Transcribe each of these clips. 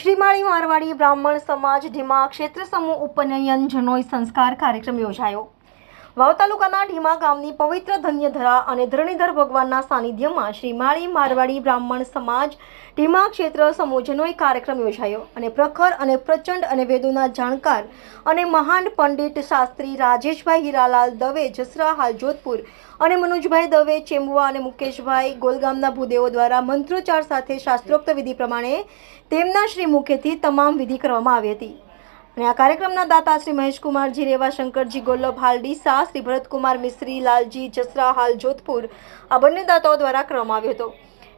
શ્રીમાળી મારવાડી બ્રાહ્મણ સમાજ ધીમા ક્ષેત્ર સમૂહ ઉપનયન જનોય સંસ્કાર કાર્યક્રમ યોજાયો. વાવ તાલુકાના ઢીમા ગામની પવિત્ર ધન્યધરા અને ધરણીધર ભગવાનના સાનિધ્યમાં શ્રીમાળી મારવાડી બ્રાહ્મણ સમાજ ઢીમા ક્ષેત્ર સમૂહ એક કાર્યક્રમ યોજાયો અને પ્રખર અને પ્રચંડ અને વેદોના જાણકાર અને મહાન પંડિત શાસ્ત્રી રાજેશભાઈ હીરાલાલ દવે જસરા હાલ જોધપુર અને મનોજભાઈ દવે ચેમ્બુઆ અને મુકેશભાઈ ગોલગામના ભૂદેવો દ્વારા મંત્રોચ્ચાર સાથે શાસ્ત્રોક્ત વિધિ પ્રમાણે તેમના શ્રી મુખેથી તમામ વિધિ કરવામાં આવી હતી. અને આ કાર્યક્રમના દાતા શ્રી મહેશકુમારજી રેવા શંકરજી ગોલ્લભ હાલ ડીસા શ્રી ભરતકુમાર મિશ્રી લાલજી જસરા, હાલ જોધપુર, આ બંને દાતાઓ દ્વારા કરવામાં આવ્યો હતો.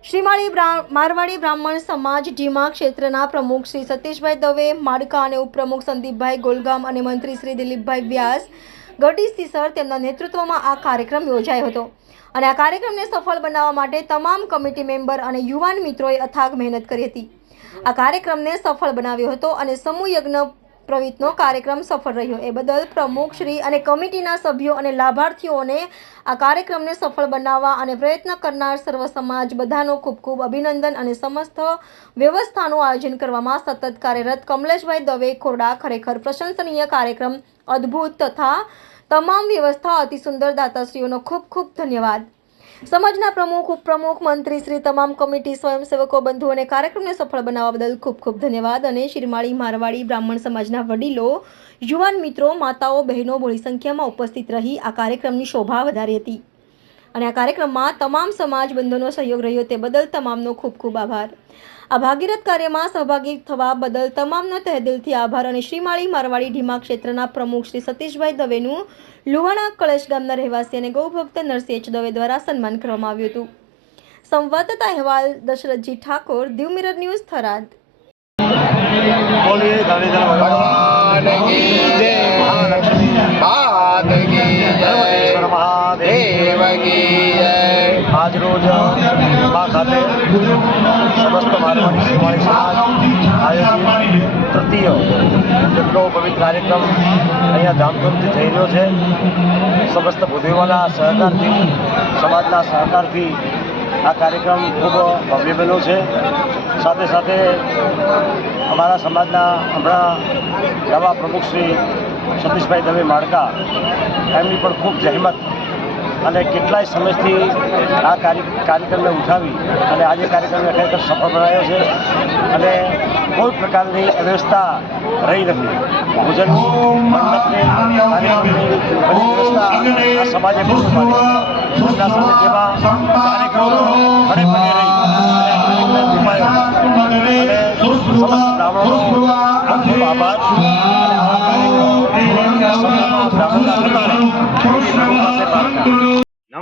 શ્રીમાળી મારવાડી બ્રાહ્મણ સમાજ ઢીમા ક્ષેત્રના પ્રમુખ શ્રી સતીશભાઈ દવે, માડકા અને ઉપપ્રમુખ સંદીપભાઈ ગોલગામ અને મંત્રી શ્રી દિલીપભાઈ વ્યાસ ગઢી સર તેમના નેતૃત્વમાં આ કાર્યક્રમ યોજાયો હતો. અને આ કાર્યક્રમને સફળ બનાવવા માટે તમામ કમિટી મેમ્બર અને યુવાન મિત્રોએ અથાગ મહેનત કરી હતી. આ કાર્યક્રમને સફળ બનાવ્યો હતો અને સમૂહ યજ્ઞ પ્રવિતનો કાર્યક્રમ સફળ રહ્યો. એ બદલ પ્રમુખ શ્રી અને કમિટીના સભ્યો અને લાભાર્થીઓને આ કાર્યક્રમને સફળ બનાવવા અને પ્રયત્ન કરનાર સર્વ સમાજ બધાનો ખૂબ ખૂબ અભિનંદન અને સમસ્ત વ્યવસ્થાનું આયોજન કરવામાં સતત કાર્યરત કમલેશભાઈ દવે ખોરડા ખરેખર પ્રશંસનીય કાર્યક્રમ, અદ્ભુત તથા તમામ વ્યવસ્થા અતિ સુંદર દાતાશ્રીઓનો ખૂબ ખૂબ ધન્યવાદ. સમાજના પ્રમુખ, ઉપપ્રમુખ, મંત્રી શ્રી તમામ કમિટી, સ્વયંસેવકો બંધુ અને કાર્યક્રમને સફળ બનાવવા બદલ ખૂબ ખૂબ ધન્યવાદ. અને શિરમાળી મારવાડી બ્રાહ્મણ સમાજના વડીલો, યુવાન મિત્રો, માતાઓ, બહેનો બહોળી સંખ્યામાં ઉપસ્થિત રહી આ કાર્યક્રમની શોભા વધારી હતી. અને આ કાર્યક્રમમાં તમામ સમાજ બંધુનો સહયોગ રહ્યો તે બદલ તમામનો ખૂબ ખૂબ આભાર. આ ભાગીરથ કાર્યમાં સહભાગી થવા બદલ તમામનો તહેદિલથી આભાર અને શ્રીમાળી મારવાડી ઢીમા ક્ષેત્રના પ્રમુખ શ્રી સતીશભાઈ દવેનું લુહાણા કળશ ગામના રહેવાસી અને ગૌભક્ત નરસિંહ એચ. દવે દ્વારા સન્માન કરવામાં આવ્યું હતું. સંવાદદાતા અહેવાલ દશરથજી ઠાકોર દીવ મિરર ન્યૂઝ થરાદ. મહાલક્ષ્મી. આજ રોજ મા ખાતે સમસ્ત મારવાડી શિવાળી સમાજ આયોજિત તૃતીય જેટલો પવિત્ર કાર્યક્રમ અહીંયા ધામધૂમથી થઈ રહ્યો છે. સમસ્ત બુદ્ધિવાના સહકારથી, સમાજના સહકારથી આ કાર્યક્રમ ખૂબ ભવ્ય બન્યો છે. સાથે સાથે અમારા સમાજના હમણાં નવા પ્રમુખ શ્રી સતીશભાઈ દવે માળકા એમની પણ ખૂબ જહેમત અને કેટલાય સમયથી આ કાર્યક્રમને ઉઠાવી અને આજે કાર્યક્રમને ખરેખર સફળ બનાવ્યો છે અને કોઈ પ્રકારની અવ્યવસ્થા રહી નથી. ભોજનની મંડપની, કાર્યક્રમની બધી વ્યવસ્થા સમાજે કાર્યક્રમો અને સમસ્ત બ્રાહ્મણોનો આભાર અને આવા કાર્યક્રમ સમયમાં બ્રાહ્મણના થતા રહે એવી પ્રભુ પાસે પ્રાર્થના